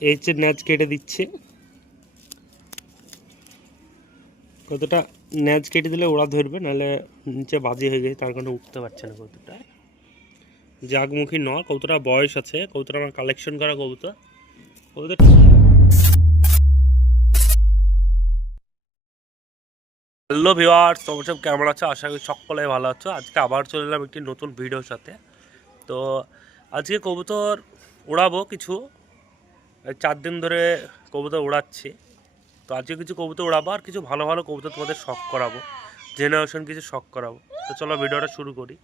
এই হচ্ছে ন্যাজ কেটে দিচ্ছে। কতটা ন্যাচ কেটে দিলে ওরা ধরবে, নাহলে নিচে বাজি হয়ে গেছে তার কারণে উঠতে পারছে না কৌতুটা। জাগমুখী নয়, কৌতটা বয়স আছে, কৌতটা আমার কালেকশন করা কৌতো কৌতো হ্যালো ভিওয়ার্স তোমার সব কেমন আছো? আশা করি সকলে ভালো আছো। আজকে আবার চলে এলাম একটি নতুন ভিডিওর সাথে। তো আজকে কবুতর উড়াবো কিছু। চার দিন ধরে কবুতর উড়াচ্ছি তো আজকে কিছু কবুতর উড়াবো আর কিছু ভালো ভালো কবুতর তোমাদের শখ করাবো। জেনারেশন কিছু শখ করাবো। তো চলো ভিডিওটা শুরু করি।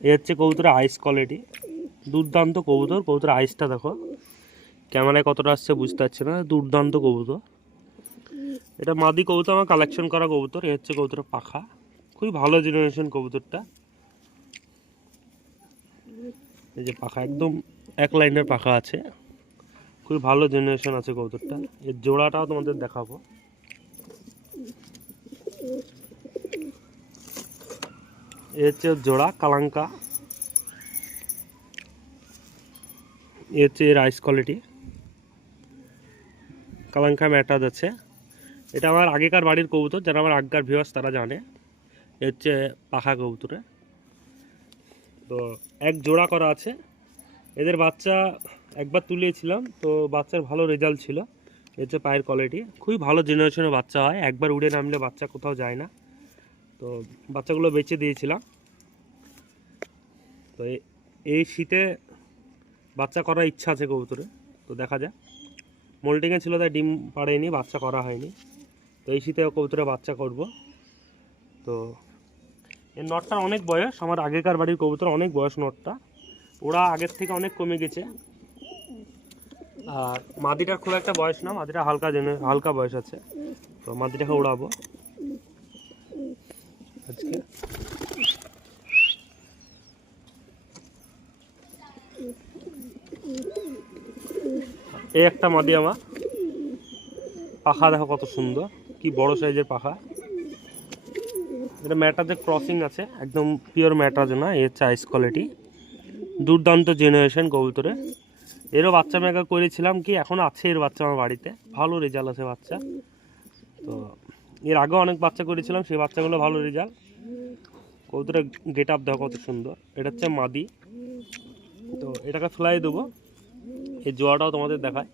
এ হচ্ছে কবুতরের আইস কোয়ালিটি দুর্দান্ত কবুতর। কবুতরের আইসটা দেখো। ক্যামেরায় কতটা আসছে বুঝতে পারছি না। দুর্দান্ত কবুতর। এটা মাদি কবুতর, আমার কালেকশন করা কবুতর। এ হচ্ছে কবুতরের পাখা। খুবই ভালো জেনারেশন কবুতরটা। এই যে পাখা, একদম এক লাইনের পাখা আছে। খুবই ভালো জেনারেশন আছে কবুতরটা। এর জোড়াটাও তোমাদের দেখাবো। এ হচ্ছে জোড়া, কালাঙ্কা। এ হচ্ছে এর আইস কোয়ালিটি কালাঙ্কা ম্যাটাজ আছে। এটা আমার আগেকার বাড়ির কবুতর, যারা আমার আগকার ভিউয়ার্স তারা জানে। এ হচ্ছে পাখা কবুতরে। তো এক জোড়া করা আছে। এদের বাচ্চা একবার তুলিয়েছিলাম, তো বাচ্চার ভালো রেজাল্ট ছিল। হচ্ছে পায়ের কোয়ালিটি খুবই ভালো জেনারেশনের বাচ্চা হয়। একবার উড়ে নামলে বাচ্চা কোথাও যায় না। তো বাচ্চাগুলো বেচে দিয়েছিলাম। তো এই শীতে বাচ্চা করার ইচ্ছা আছে কবুতরে। তো দেখা যাক। মোল্টিংয়ে ছিল তাই ডিম পাড়েনি, বাচ্চা করা হয়নি। তো এই শীতে কবুতরে বাচ্চা করব। তো এই নটটার অনেক বয়স। আমার আগেকার বাড়ির কবুতর অনেক বয়স নটটা। ওরা আগের থেকে অনেক কমে গেছে। আর মাদিটার খুব একটা বয়স না, মাদিটা হালকা জেনে, হালকা বয়স আছে। তো মাদিটাকে উড়াবো। আজকে। এই একটা মাদি আমার। পাখা দেখো কত সুন্দর, কি বড় সাইজের পাখা। এটা ম্যাটাজে ক্রসিং আছে, একদম পিওর ম্যাটাজ না, এর চাইস কোয়ালিটি দুর্দান্ত জেনারেশন কবুতরে এরও বাচ্চা মেকা করেছিলাম কি, এখন আছে এর বাচ্চা আমার বাড়িতে। ভালো রেজাল্ট আছে বাচ্চা। তো এর আগে অনেক বাচ্চা করেছিলাম, সেই বাচ্চাগুলো ভালো রেজাল্ট কবুতরের গেট আপ দেওয়া কত সুন্দর। এটা হচ্ছে মাদি। তো এটাকে ফ্লাই দেবো। এই জোয়াটাও তোমাদের দেখায়।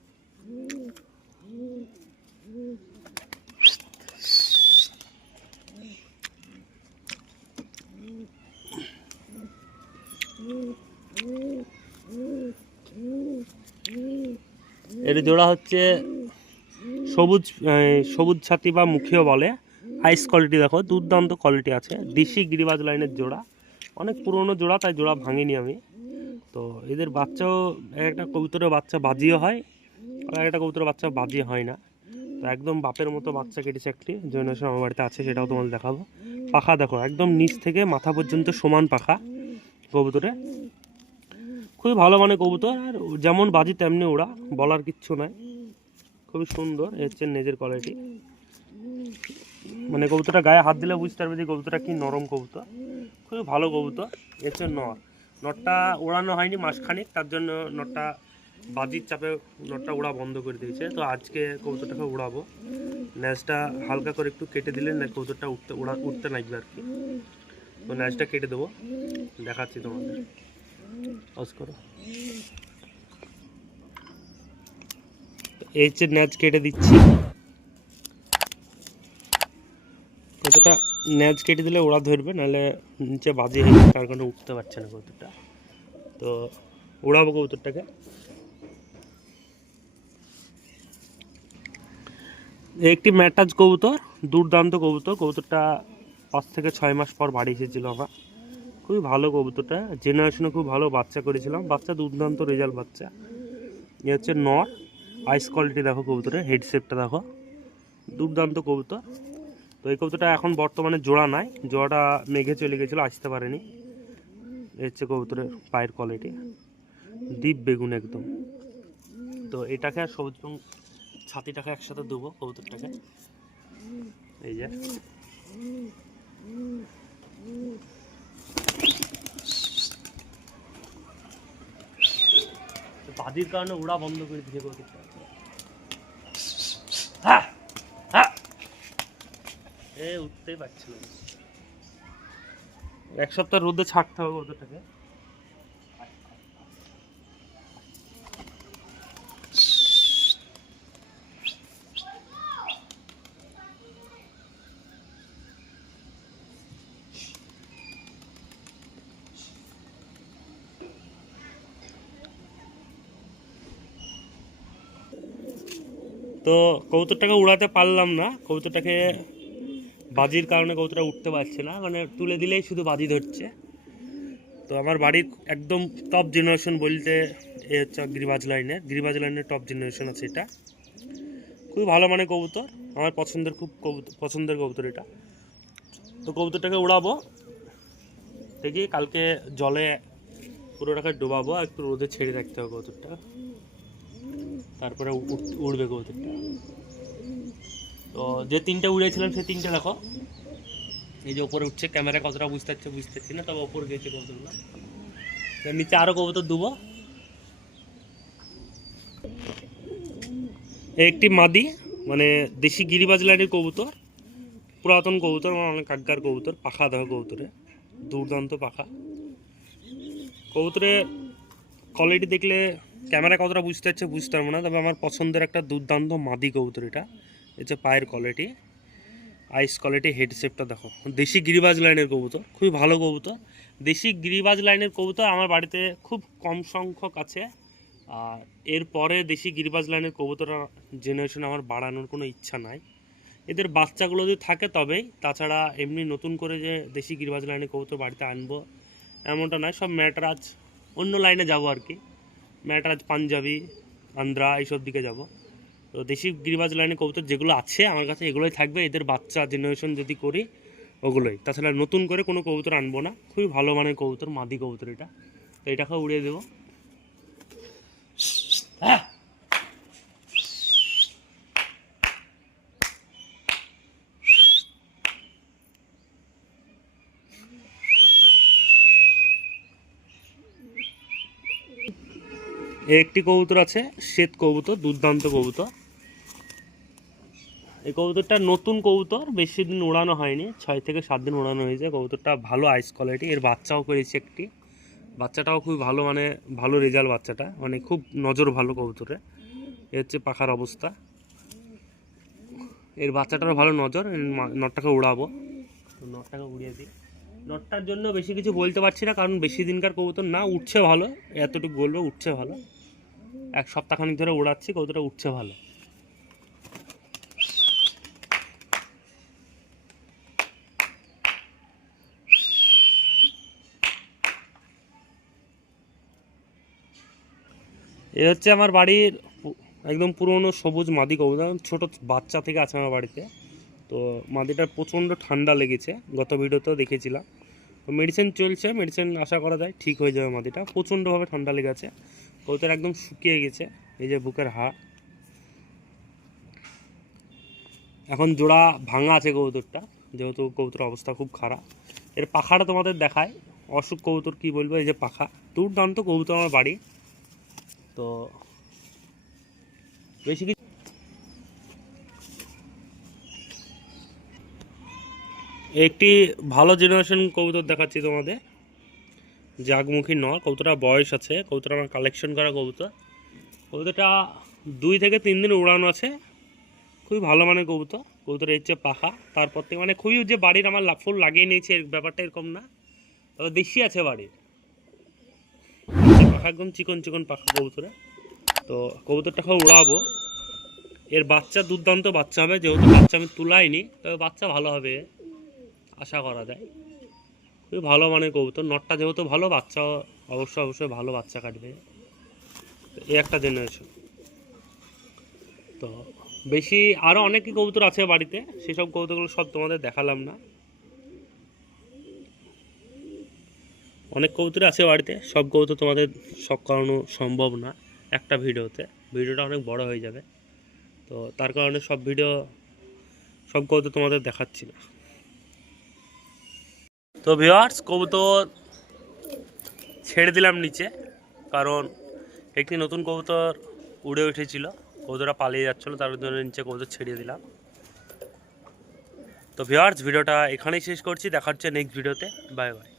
এর জোড়া হচ্ছে সবুজ সবুজ ছাতি বা মুখীয় বলে। আইস কোয়ালিটি দেখো, দুর্দান্ত কোয়ালিটি আছে। দেশি গিরিবাজ লাইনের জোড়া। অনেক পুরনো জোড়া, তাই জোড়া ভাঙিনি আমি। তো এদের বাচ্চাও, এক একটা কবুতরের বাচ্চা বাজিয়ে হয়, আর একটা কবুতরের বাচ্চা বাজিয়ে হয় না। তো একদম বাপের মতো বাচ্চা কেটেছে একটি জেনারেশন আমার বাড়িতে আছে, সেটাও তোমাদের দেখাবো। পাখা দেখো, একদম নিচ থেকে মাথা পর্যন্ত সমান পাখা কবুতরে। খুবই ভালো মানে কবুতর। আর যেমন বাজি, তেমনি ওরা বলার কিচ্ছু নাই। খুবই সুন্দর হচ্ছে নেজের কোয়ালিটি মানে কবুতরটা গায়ে হাত দিলে বুঝতে পারবে যে কবুতরটা কি নরম কবুতর। খুবই ভালো কবুতর হচ্ছে নর। নটটা ওড়ানো হয়নি মাসখানেক, তার জন্য নটটা বাজির চাপে নটটা ওড়া বন্ধ করে দিয়েছে। তো আজকে কবুতরটাকে উড়াবো ন্যাচটা হালকা করে একটু কেটে দিলে কবুতরটা উঠতে উড়া উঠতে লাগবে আর কি। তো ন্যাচটা কেটে দেবো। দেখাচ্ছি তোমাদের। করো এই হচ্ছে ন্যাজ কেটে দিচ্ছি। কতটা ন্যাজ কেটে দিলে ওরা ধরবে, নাহলে নিচে বাজে হয়ে তার কারণে উঠতে পারছে না কবুতরটা। তো উড়াবো কবুতরটাকে। একটি ম্যাটাজ কবুতর, দুর্দান্ত কবুতর। কবুতরটা পাঁচ থেকে ছয় মাস পর বাড়ি এসেছিল আমার। খুবই ভালো কবুতরটা। জেনারেশনে খুব ভালো বাচ্চা করেছিলাম। বাচ্চা দুর্দান্ত রেজাল্ট বাচ্চা। এ হচ্ছে নর। আইস কোয়ালিটি দেখো কবুতরের হেডসেটটা দেখো। দুর্দান্ত কবুতর। তো এই কবুতরটা এখন বর্তমানে জোড়া নাই। জোড়াটা মেঘে চলে গেছিল, আসতে পারেনি। এ হচ্ছে কবুতরের পায়ের কোয়ালিটি ডিপ বেগুন একদম। তো এটাকে আর সবুজ রং ছাতিটাকে একসাথে দেবো কবুতরটাকে। এই যে। বাদির কারণে উড়া বন্ধ করে দিয়েছে কৌতুকটা হ্যাঁ হ্যাঁ। এ উঠতেই পারছিল না। এক সপ্তাহ রোদে ছাড়তে হবে কৌতুকটাকে তো কবুতরটাকে উড়াতে পারলাম না। কবুতরটাকে বাজির কারণে কবুতরটা উঠতে পারছে না। মানে তুলে দিলেই শুধু বাজি ধরছে। তো আমার বাড়ির একদম টপ জেনারেশন বলতে এ হচ্ছে গিরিবাজ লাইনের গিরিবাজ লাইনের টপ জেনারেশন আছে এটা। খুবই ভালো মানে কবুতর। আমার পছন্দের খুব কবুতর পছন্দের কবুতর এটা। তো কবুতরটাকে উড়াবো। দেখি কালকে জলে পুরোটাকে ডোবাবো। আর একটু রোদে ছেড়ে রাখতে হবে কবুতরটা তারপরে উড়বে কবুতরটা তো যে তিনটে উড়েছিলাম সেই তিনটে দেখো। এই যে ওপরে উঠছে, ক্যামেরা কতটা বুঝতে পারছে বুঝতে পারছি না, তবে ওপর গেছে কবুতরগুলো নিচে আরও কবুতর দেবো। একটি মাদি মানে দেশি গিরিবাজ লাইনের কবুতর, পুরাতন কবুতর আমার অনেক আজ্ঞার কবুতর, পাখা দেখো কবুতরে, দুর্দান্ত পাখা। কবুতরের কোয়ালিটি দেখলে ক্যামেরা কতটা বুঝতে পারছে বুঝতে পারব না, তবে আমার পছন্দের একটা দুর্দান্ত মাদি কবুতর এটা। হচ্ছে পায়ের কোয়ালিটি আইস কোয়ালিটি হেডসেপটা দেখো। দেশি গিরিবাজ লাইনের কবুতর, খুবই ভালো কবুতর। দেশি গিরিবাজ লাইনের কবুতর আমার বাড়িতে খুব কম সংখ্যক আছে। আর এরপরে দেশি গিরিবাজ লাইনের কবুতর জেনারেশন আমার বাড়ানোর কোনো ইচ্ছা নাই। এদের বাচ্চাগুলো যদি থাকে তবেই, তাছাড়া এমনি নতুন করে যে দেশি গিরিবাজ লাইনের কবুতর বাড়িতে আনব, এমনটা নয়, সব ম্যাটরাজ, অন্য লাইনে যাব আর কি। ম্যাটরাজ পাঞ্জাবি, আন্দ্রা এইসব দিকে যাব। তো দেশি গিরিবাজ লাইনে কবুতর যেগুলো আছে, আমার কাছে এগুলোই থাকবে। এদের বাচ্চা জেনারেশন যদি করি, ওগুলোই। তাছাড়া নতুন করে কোনো কবুতর আনব না। খুবই ভালো মানের কবুতর, মাদি কবুতর এটা। তো এটাকে উড়িয়ে দেবো। হ্যাঁ এই একটি কবুতর আছে, শ্বেত কবুতর, দুর্দান্ত কবুতর। এই কবুতরটা নতুন কবুতর, বেশি দিন উড়ানো হয়নি, ছয় থেকে সাত দিন উড়ানো হয়েছে। কবুতরটা ভালো আইস কোয়ালিটি এর বাচ্চাও করেছে একটি। বাচ্চাটাও খুব ভালো মানে ভালো রেজাল্ট বাচ্চাটা মানে খুব নজর ভালো কবুতরে। এ হচ্ছে পাখার অবস্থা। এর বাচ্চাটারও ভালো নজর নটটাকে উড়াবো। নটটাকে উড়িয়ে দিই। নটটার জন্য বেশি কিছু বলতে পারছি না, কারণ বেশি দিনকার কবুতর না, উঠছে ভালো, এতটুকু বলব, উঠছে ভালো। এক সপ্তাহখানিক ধরে উড়াচ্ছি কবুতরটা উঠছে ভালো। এ হচ্ছে আমার বাড়ির একদম পুরনো সবুজ মাদি কবুতর ছোট বাচ্চা থেকে আছে আমার বাড়িতে। তো মাদিটার প্রচণ্ড ঠান্ডা লেগেছে, গত ভিডিওতেও দেখেছিলাম। তো মেডিসিন চলছে মেডিসিন আশা করা যায় ঠিক হয়ে যাবে মাদিটা, প্রচণ্ডভাবে ঠান্ডা লেগেছে। কবুতর একদম শুকিয়ে গেছে। এই যে বুকের হাড়। এখন জোড়া ভাঙা আছে কবুতরটা যেহেতু কবুতর অবস্থা খুব খারাপ। এর পাখাটা তোমাদের দেখায়। অসুখ কবুতর কি বলব? এই যে পাখা। দুর্দান্ত কবুতর আমার বাড়ি। তো বেশি কিছু একটি ভালো জেনারেশন কবুতর দেখাচ্ছি তোমাদের। জাগমুখী নয় কবুতরটা বয়স আছে কবুতর আমার কালেকশন করা কবুতর। কবুতরটা দুই থেকে তিন দিন উড়ানো আছে। খুবই ভালো মানের কবুতর কবুতর হচ্ছে পাখা। তারপর থেকে মানে খুবই যে বাড়ির আমার ফুল লাগিয়ে নিয়েছে, এর ব্যাপারটা এরকম না। তবে দেশি আছে বাড়ির। পাখা একদম চিকন চিকন পাখা কবুতরে। তো কবুতরটা খুব উড়াবো। এর বাচ্চা, দুর্দান্ত বাচ্চা হবে, যেহেতু বাচ্চা আমি তুলাইনি, তবে বাচ্চা ভালো হবে, আশা করা যায়। খুবই ভালো মানের কবুতর। নটটা যেহেতু ভালো, বাচ্চা অবশ্যই অবশ্যই ভালো বাচ্চা কাটবে। এই একটা জেনারেশন তো বেশি আরও অনেকই কবুতর আছে বাড়িতে, সেসব কবুতরগুলো সব তোমাদের দেখালাম না। অনেক কবুতর আছে বাড়িতে, সব কবুতর তোমাদের সব করানো সম্ভব না একটা ভিডিওতে। ভিডিওটা অনেক বড় হয়ে যাবে। তো তার কারণে সব ভিডিও, সব কবুতর তোমাদের দেখাচ্ছি না। তো ভিওয়ার্স কবুতর ছেড়ে দিলাম নিচে, কারণ একটি নতুন কবুতর উড়ে উঠেছিল, কবুতরটা পালিয়ে যাচ্ছিল, তার জন্য নিচে কবুতর ছেড়ে দিলাম। তো ভিওয়ার্স ভিডিওটা এখানেই শেষ করছি, দেখা হচ্ছে নেক্সট ভিডিওতে বাই বাই